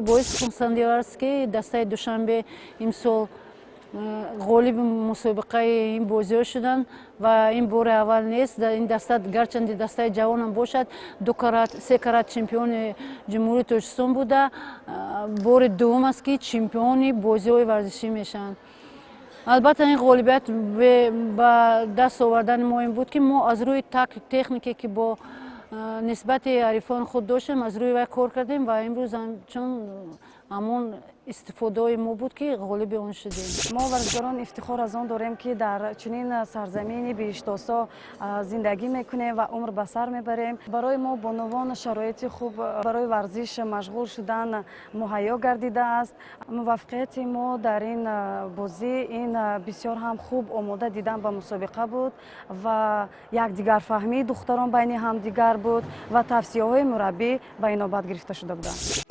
боис хурсандиёр аст ки дастаи душанбе имсол ғолиби мусобиқаи ин бозиҳо шуданд ва ин бори аввал нест. Ин даста гарчанде дастаи ҷавонам бошад, 3 карат чемпиони ҷумҳурии Тоҷикистон буда, бори дуввум аст ки чемпиони бозиҳои варзишӣ мешаванд. албатта ин ғолибият ба даст овардани мо ин буд ки мо аз рӯи технике ки бо нисбати ҳарифони худ доштем, аз рӯи вай кор кардем ва имрӯз чун ҳамон истифодаи мо буд ки ғолиби он шудем. мо варзишгорон ифтихор аз он дорем ки дар чунин сарзамини биштосо зиндагӣ мекунем ва умр ба сар мебарем. Барои мо бонувон шароити хуб барои варзиш машғул шудан муҳайё гардидааст. Муваффиқияти мо дар ин бозӣ ин бисёр ҳам хуб омода дидан ба мусобиқа буд ва якдигарфаҳмии духтарон байни ҳамдигар буд ва тавсияҳои мураббӣ ба инобат гирифта шуда буданд.